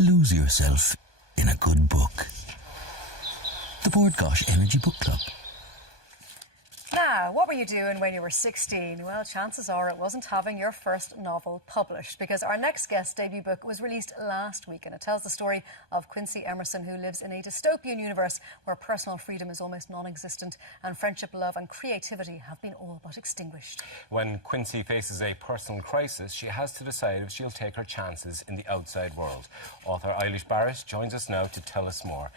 Lose yourself in a good book. The Board Gosh Energy Book Club. Now, what were you doing when you were 16? Well, chances are it wasn't having your first novel published, because our next guest's debut book was released last week, and it tells the story of Quincy Emerson, who lives in a dystopian universe where personal freedom is almost non-existent and friendship, love and creativity have been all but extinguished. When Quincy faces a personal crisis, she has to decide if she'll take her chances in the outside world. Author Eilish Barrett joins us now to tell us more.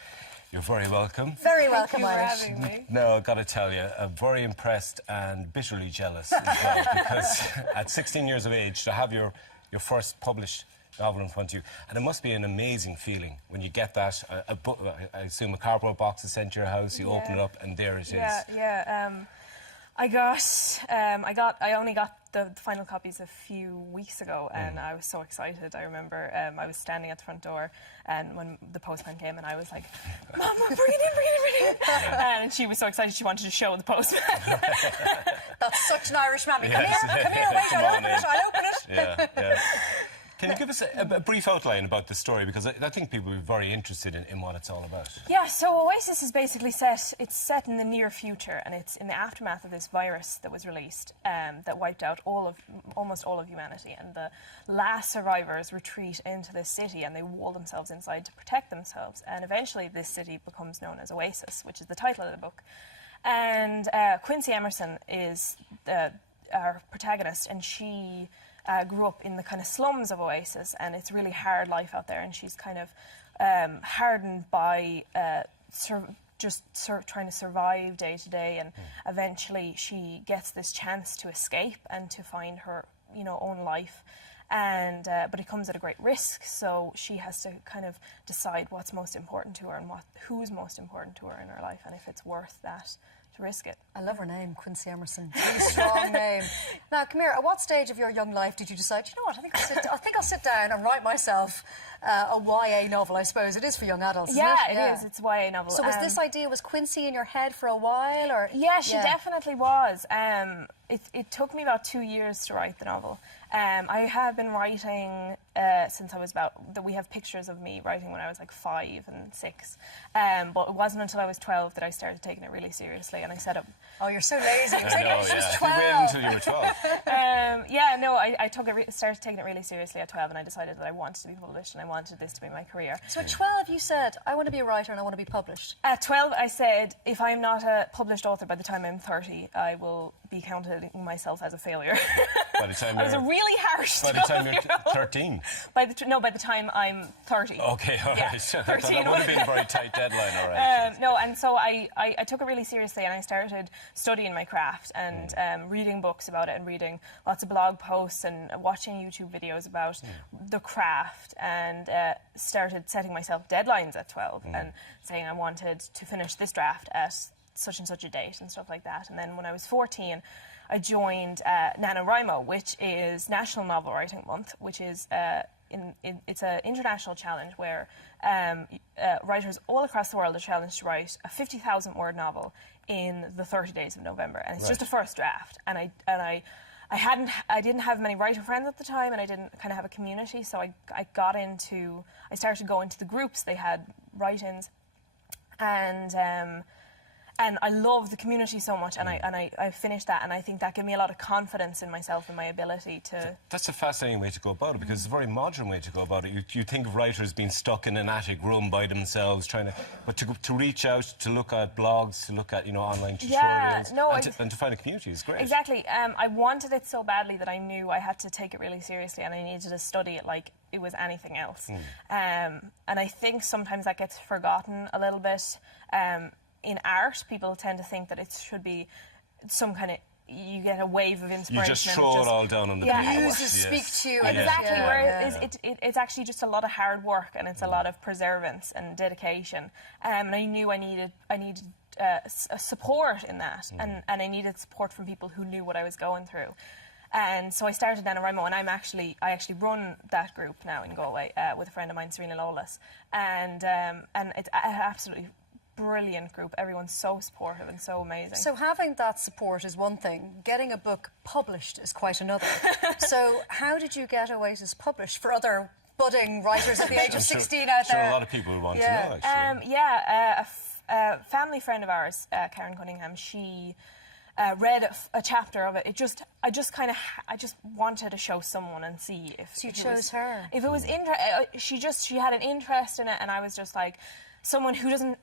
You're very welcome. Very welcome, Thank you Eilish. for having me. No, I've got to tell you, I'm very impressed and bitterly jealous as well, because at 16 years of age, to have your first published novel in front of you, and it must be an amazing feeling when you get that, I assume a cardboard box is sent to your house, you open it up, and there it is. I only got the final copies a few weeks ago, and I was so excited. I remember I was standing at the front door, and when the postman came, and I was like, "Mama, bring it in!" And she was so excited she wanted to show the postman. That's such an Irish mammy. Yes. Come here, wait, I'll open it. Yeah. Can you give us a brief outline about the story? Because I think people will be very interested in what it's all about. Yeah, so Oasis is basically set in the near future, and it's in the aftermath of this virus that was released that wiped out almost all of humanity. And the last survivors retreat into this city, and they wall themselves inside to protect themselves. And eventually this city becomes known as Oasis, which is the title of the book. And Quincy Emerson is our protagonist, and she grew up in the kind of slums of Oasis, and it's really hard life out there, and she's kind of hardened by trying to survive day to day, and eventually she gets this chance to escape and to find her own life, and but it comes at a great risk, so she has to kind of decide what's most important to her and who's most important to her in her life, and if it's worth that to risk it. I love her name, Quincy Emerson. Really strong name. Now, come here. At what stage of your young life did you decide, you know what, I think I'll sit down and write myself a YA novel, I suppose. It is for young adults, isn't it? Yeah, it is. It's a YA novel. So was Quincy in your head for a while? Or? Yeah, she definitely was. It took me about 2 years to write the novel. I have been writing since I was we have pictures of me writing when I was like 5 and 6. But it wasn't until I was 12 that I started taking it really seriously, and I set up... Oh, you're so lazy. I know, she was yeah. 12. You waited until you were 12. I started taking it really seriously at 12, and I decided that I wanted to be published and I wanted this to be my career. So at 12 you said, I want to be a writer and I want to be published. At 12 I said, if I'm not a published author by the time I'm 30, I will be counting myself as a failure. By the time I was a really harsh By the time you're 13? By the time I'm 30. Okay, all right. Yeah, That would have been a very tight deadline, all right. No, and so I took it really seriously, and I started studying my craft and reading books about it, and reading lots of blog posts and watching YouTube videos about the craft, and started setting myself deadlines at 12 and saying I wanted to finish this draft at such and such a date and stuff like that. And then when I was 14, I joined NaNoWriMo, which is National Novel Writing Month, which is it's an international challenge where writers all across the world are challenged to write a 50,000-word novel in the 30 days of November, and it's just a first draft. And I didn't have many writer friends at the time, and I didn't kind of have a community, so I started going to the groups. They had write-ins, and I love the community so much, and I finished that, and I think that gave me a lot of confidence in myself and my ability to... That's a fascinating way to go about it, because it's a very modern way to go about it. You think of writers being stuck in an attic room by themselves, but to reach out, to look at blogs, to look at online tutorials, and to find a community is great. Exactly. I wanted it so badly that I knew I had to take it really seriously, and I needed to study it like it was anything else. And I think sometimes that gets forgotten a little bit. In art, people tend to think that it should be some kind of... You get a wave of inspiration. You just throw it all down on the page. Muses speak to you. Exactly. Whereas it's actually just a lot of hard work, and it's a lot of perseverance and dedication. And I knew I needed support in that, and I needed support from people who knew what I was going through. And so I started NaNoWriMo, and I actually run that group now in Galway with a friend of mine, Serena Lolas, and it's absolutely brilliant group. Everyone's so supportive and so amazing. So having that support is one thing. Getting a book published is quite another. So how did you get Oasis published for other budding writers at the age of 16 out Sure, there. a lot of people would want to know, actually. A family friend of ours, Karen Cunningham, she read a chapter of it. I just wanted to show someone and see if. So you chose her. If it was she had an interest in it, and I was just like, someone who doesn't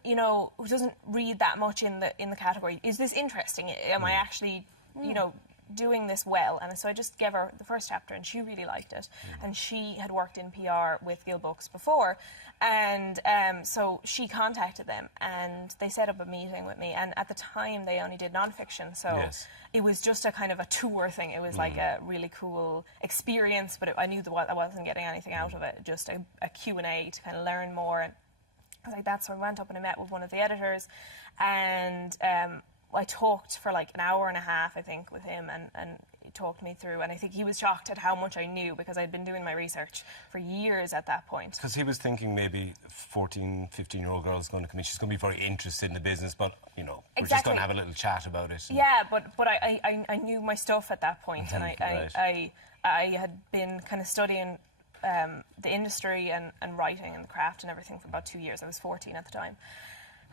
read that much in the category. Is this interesting? Am I actually, doing this well? And so I just gave her the first chapter, and she really liked it. And she had worked in PR with Gill Books before, and so she contacted them, and they set up a meeting with me. And at the time, they only did non-fiction, so it was just a kind of a tour thing. It was like a really cool experience, but I knew I wasn't getting anything out of it. Just a Q&A to kind of learn more. And I was like that, so I went up and I met with one of the editors, and I talked for like an hour and a half, I think, with him, and he talked me through, and I think he was shocked at how much I knew, because I'd been doing my research for years at that point. Because he was thinking maybe 14, 15-year-old girl is going to come in, she's going to be very interested in the business, but, we're just going to have a little chat about it. Yeah, but I knew my stuff at that point, and I had been kind of studying the industry and writing and the craft and everything for about 2 years. I was 14 at the time.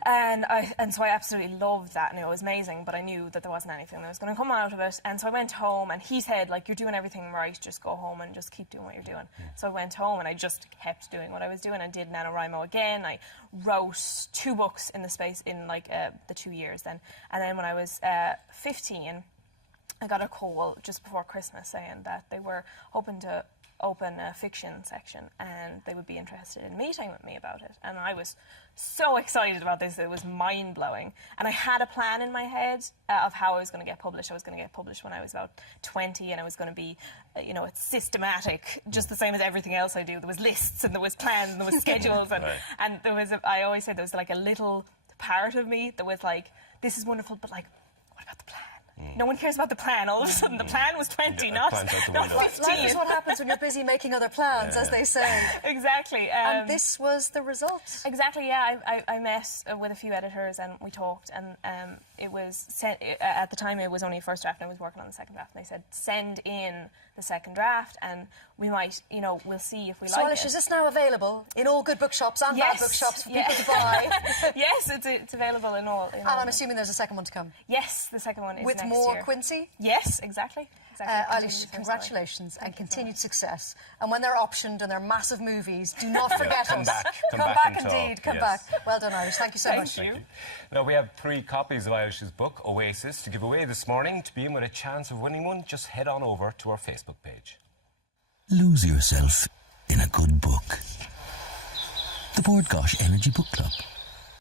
And so I absolutely loved that, and it was amazing, but I knew that there wasn't anything that was going to come out of it. And so I went home, and he said, like, you're doing everything right, just go home and just keep doing what you're doing. So I went home, and I just kept doing what I was doing. I did NaNoWriMo again. I wrote 2 books in the space in, like, the 2 years then. And then when I was 15, I got a call just before Christmas saying that they were hoping to open a fiction section, and they would be interested in meeting with me about it. And I was so excited about this, it was mind-blowing. And I had a plan in my head of how I was going to get published. I was going to get published when I was about 20, and I was going to be, it's systematic, just the same as everything else I do. There was lists, and there was plans, and there was schedules, and there was, I always say there was like a little part of me that was like, this is wonderful, but like, what about the plan? No one cares about the plan. All of a sudden, the plan was 20, not 15. Life is what happens when you're busy making other plans, as they say. Exactly. And this was the result. Exactly, yeah. I met with a few editors, and we talked, and it was sent, at the time it was only a first draft, and I was working on the second draft, and they said, send in the second draft, and we might, we'll see if we like it. So, is this now available in all good bookshops and bad bookshops for people to buy? Yes, it's available in all. And I'm assuming there's a second one to come. Yes, the second one is with next more year. Quincy? Yes, exactly. Eilish, congratulations and continued success. And when they're optioned and they're massive movies, do not forget us. Come back indeed. Come back. Well done, Eilish. Thank you so much. Thank you. Now, we have 3 copies of Eilish's book, Oasis, to give away this morning. To be in with a chance of winning one, just head on over to our Facebook page. Lose yourself in a good book. The Board Gosh Energy Book Club.